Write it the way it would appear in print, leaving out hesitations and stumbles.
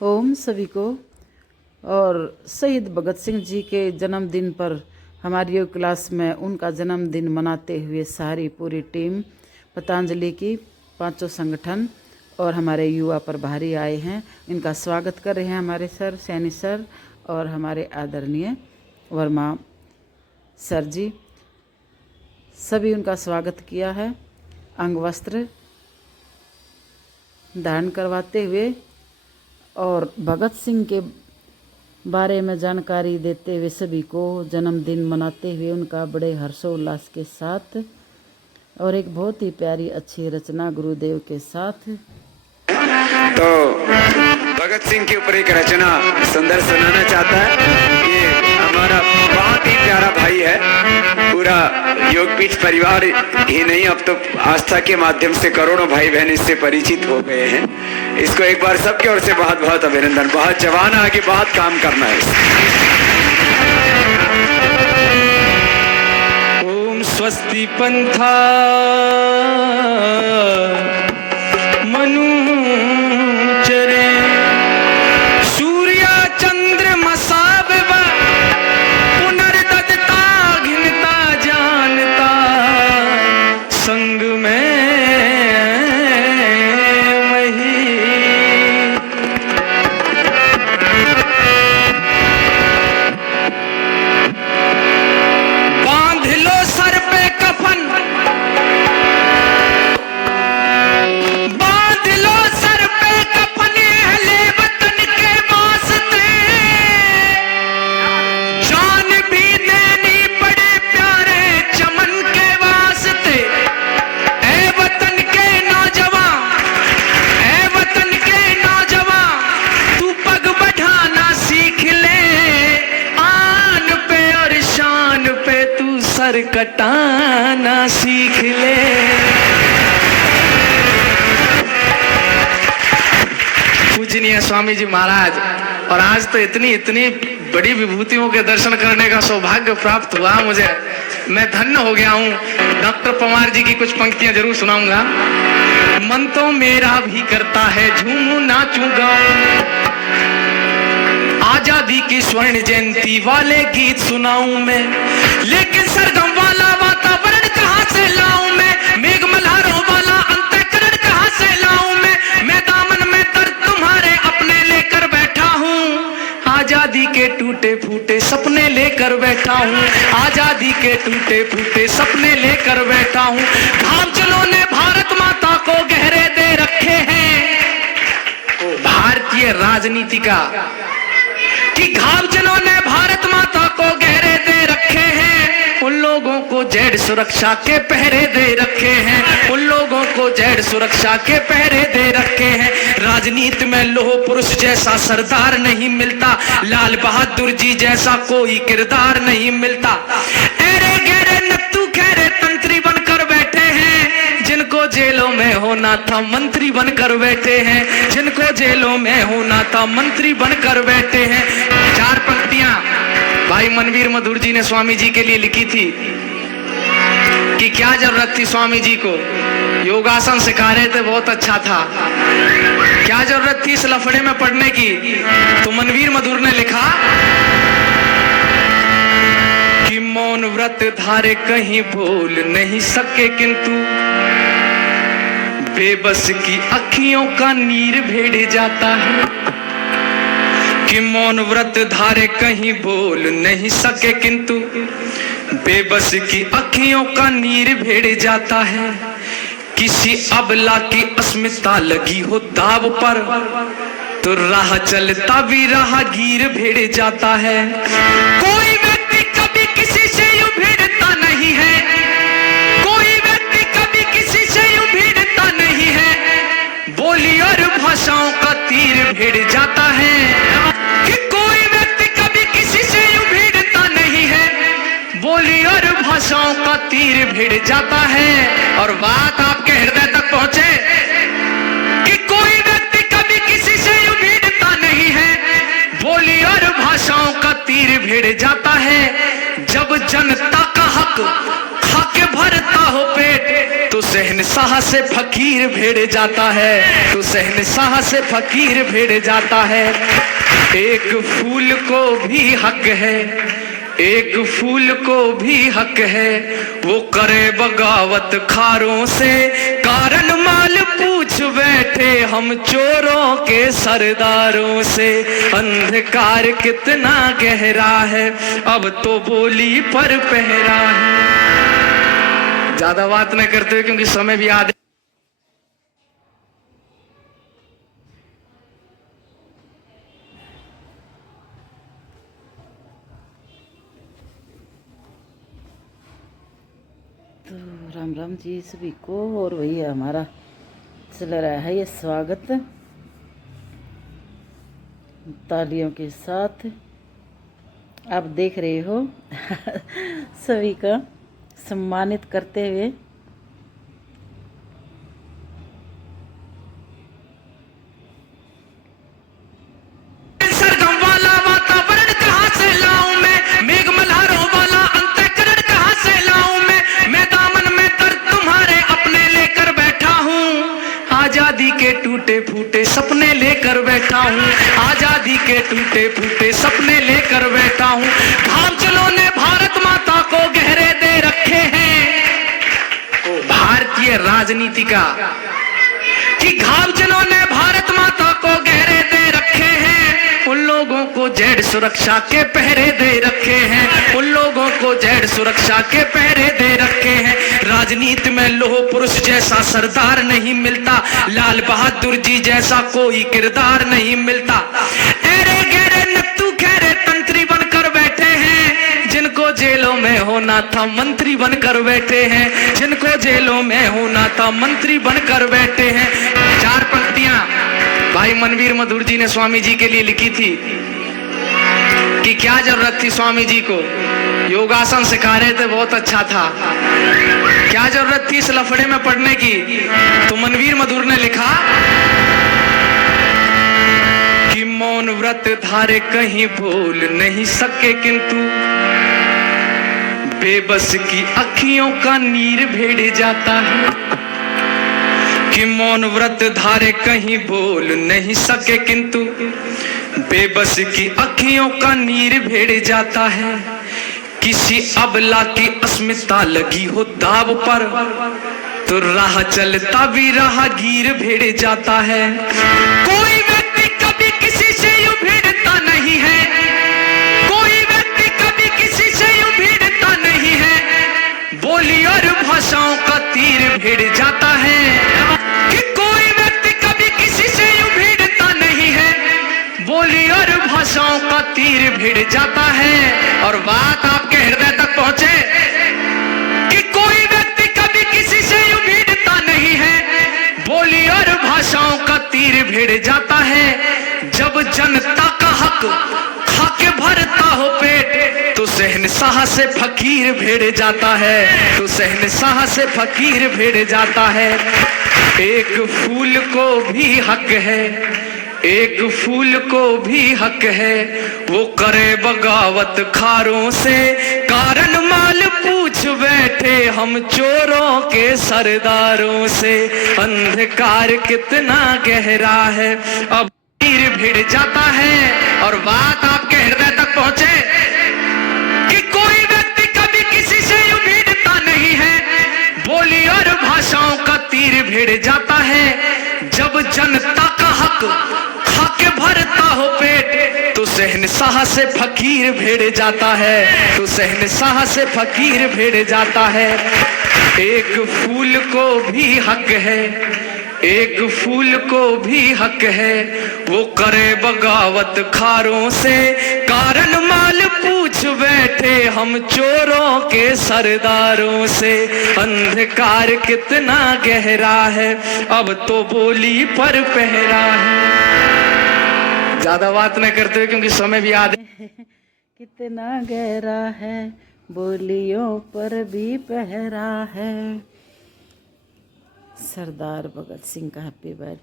ओम सभी को। और शहीद भगत सिंह जी के जन्मदिन पर हमारी योग क्लास में उनका जन्मदिन मनाते हुए सारी पूरी टीम पतंजलि की पांचों संगठन और हमारे युवा प्रभारी आए हैं। इनका स्वागत कर रहे हैं हमारे सर सैनी सर और हमारे आदरणीय वर्मा सर जी। सभी उनका स्वागत किया है। अंग वस्त्र धारण करवाते हुए और भगत सिंह के बारे में जानकारी देते हुए सभी को जन्मदिन मनाते हुए उनका बड़े हर्षोल्लास के साथ और एक बहुत ही प्यारी अच्छी रचना गुरुदेव के साथ। तो भगत सिंह के ऊपर एक रचना सुंदर सुनाना चाहता है। ये हमारा बहुत ही प्यारा भाई है। पूरा योगपीठ परिवार ही नहीं, अब तो आस्था के माध्यम से करोड़ों भाई बहन इससे परिचित हो गए हैं। इसको एक बार सबके ओर से बहुत बहुत अभिनंदन। बहुत जवान, आगे बहुत काम करना है। ओम स्वस्ति पंथा मनुचरे सूर्य चंद्र मसाब पुनर्दत्ता घिनता जानता संग में वही बांध लो सर पे कफन, बांध लो सर पे कफन अहले वतन के वास्ते, जान भी देनी पड़े प्यारे चमन के वास्ते। ए वतन के नौजवान, ए वतन के नौजवान, तू पग बढ़ाना सीख ले, आन पे और शान पे तू सर कटाना सीख ले। पूजनीय स्वामी जी महाराज, और आज तो इतनी इतनी बड़ी विभूतियों के दर्शन करने का सौभाग्य प्राप्त हुआ मुझे। मैं धन्य हो गया हूँ। डॉक्टर पवार जी की कुछ पंक्तियां जरूर सुनाऊंगा। मन तो मेरा भी करता है झूमूं नाचूं गाऊं, आजादी की स्वर्ण जयंती वाले गीत सुनाऊं मैं, लेकिन सरगम वाला वातावरण कहां से लाऊं मैं, मेघ मल्हारों वाला अंतःकरण कहां से लाऊं मैं दामन में दर्द तुम्हारे अपने लेकर बैठा हूं, आजादी के टूटे फूटे सपने लेकर बैठा हूं, आजादी के टूटे फूटे सपने लेकर बैठा हूं। घाम चलो ने भारत माता को गहरे दे रखे हैं, भारतीय राजनीति का कि घाव जिन्होंने भारत माता को गहरे दे रखे हैं, उन लोगों को जेड सुरक्षा के पहरे दे रखे हैं, उन लोगों को जेड सुरक्षा के पहरे दे रखे हैं। राजनीति में लोह पुरुष जैसा सरदार नहीं मिलता, लाल बहादुर जी जैसा कोई किरदार नहीं मिलता। एरे गहरे नत्थू खैरे तंत्री बनकर बैठे हैं, जिनको जेलों में होना था मंत्री बनकर बैठे हैं, जिनको जेलों में होना था मंत्री बनकर बैठे हैं। चार पंक्तियां भाई मनवीर मधुर जी ने स्वामी जी के लिए लिखी थी कि क्या जरूरत थी स्वामी जी को, योगासन सिखा रहे थे, बहुत अच्छा था, क्या जरूरत थी इस लफड़े में पढ़ने की। तो मनवीर मधुर ने लिखा कि मौन व्रत धारे कहीं भूल नहीं सके, किंतु बेबस की अखियों का नीर भेड़ जाता है, कि मौन व्रत धारे कहीं बोल नहीं सके, किंतु बेबस की अखियों का नीर भेड़ जाता है। किसी अबला की अस्मिता लगी हो दाव पर, तो राह चलता भी राहगीर भेड़ जाता है। कोई व्यक्ति कभी किसी से यूं भिड़ता नहीं है, कोई व्यक्ति कभी किसी से यूं भिड़ता नहीं है, बोली और भाषाओं का तीर भिड़ जाता है। कि कोई व्यक्ति कभी किसी से यूं भिड़ता नहीं है, बोली और भाषाओं का तीर भिड़ जाता है। और बात आपके हृदय तक पहुंचे कि कोई व्यक्ति कभी किसी से यूं भिड़ता नहीं है, बोली और भाषाओं का तीर भिड़ जाता है। जब जनता का हक खाके भरता हो पेट, तो तो शहंशाह से फकीर भेड़ जाता है, तो शहंशाह से फकीर भेड़ जाता है। एक फूल को भी हक है, एक फूल को भी हक है, वो करे बगावत खारों से, कारण माल पूछ बैठे हम चोरों के सरदारों से। अंधकार कितना गहरा है, अब तो बोली पर पहरा है। ज्यादा बात न करते हुए क्योंकि समय भी याद है। तो राम राम जी सभी को। और वही हमारा चल रहा है ये स्वागत तालियों के साथ, आप देख रहे हो सभी का सम्मानित करते हुए। सरगम वाला वातावरण कहाँ से लाऊं मैं, मेघ मल्हारों वाला अंतःकरण कहाँ से लाऊं मैं दामन में दर्द तुम्हारे अपने लेकर बैठा हूँ। आजादी के टूटे फूटे सपने लेकर बैठा हूँ, आजादी के टूटे फूटे सपने लेकर बैठा हूँ। घावचलों ने भारत माता को गहरे दे रखे हैं, भारतीय राजनीति का कि घावचलों ने भारत माता को गहरे दे रखे हैं। उन लोगों को जेड सुरक्षा के पहरे दे रखे हैं, उन लोगों को जेड सुरक्षा के पहरे दे रखे हैं। राजनीति में लोह पुरुष जैसा सरदार नहीं मिलता, लाल बहादुर जी जैसा कोई किरदार नहीं मिलता। एरे गहरे नत्थू खैरे तंत्री बनकर बैठे हैं, जिनको जेलों में होना था मंत्री बनकर बैठे हैं, जिनको जेलों में होना था मंत्री बनकर बैठे हैं। चार पंक्तियां भाई मनवीर मधुर जी ने स्वामी जी के लिए लिखी थी कि क्या जरूरत थी स्वामी जी को, योगासन सिखा रहे थे बहुत अच्छा था, क्या जरूरत थी इस लफड़े में पढ़ने की। तो मनवीर मधुर ने लिखा कि मौन व्रत धारे कहीं भूल नहीं सके, किंतु बेबस की अखियों का नीर भेड़ जाता है। कि मौन व्रत धारे कहीं बोल नहीं सके, किंतु बेबस की अखियों का नीर भेड़ जाता है। किसी अबला की अस्मिता लगी हो दाव पर, तो राह चलता भी राहगीर भेड़ जाता है। कोई व्यक्ति कभी किसी से यूं भिड़ता नहीं है, कोई व्यक्ति कभी किसी से यूं भिड़ता नहीं है, बोली और भाषाओं का तीर भिड़ जाता है। कि कोई व्यक्ति कभी किसी से यूं भिड़ता नहीं है, बोली और भाषाओं का तीर भिड़ जाता है। और बात आपके हृदय तक पहुंचे कि कोई व्यक्ति कभी किसी से यूं भिड़ता नहीं है, बोली और भाषाओं का तीर भिड़ जाता है। जब जनता का हक खाके भरता हो पेट, तो शहंशाह से फकीर भेड़ जाता है, तो शहंशाह से फकीर भेड़ जाता है। एक फूल को भी हक है, एक फूल को भी हक है, वो करे बगावत खारों से, कारण माल पूछ बैठे हम चोरों के सरदारों से। अंधकार कितना गहरा है, अब तीर भिड़ जाता है। और बात आपके हृदय तक पहुंचे कि कोई व्यक्ति कभी किसी से यूं भिड़ता नहीं है, बोली और भाषाओं का तीर भिड़ जाता है। जब जनता का हक खाके भरता हो पेट, तो शहंशाह से फकीर भेड़ जाता है, तो शहंशाह से फकीर भेड़ जाता है। एक फूल को भी हक है, एक फूल को भी हक है, वो करे बगावत खारों से, कारण माल पूछ बैठे हम चोरों के सरदारों से। अंधकार कितना गहरा है, अब तो बोली पर पहरा है। ज्यादा बात न करते हुए क्योंकि समय भी याद है। कितना गहरा है, बोलियों पर भी पहरा है। सरदार भगत सिंह का हैप्पी बर्थडे।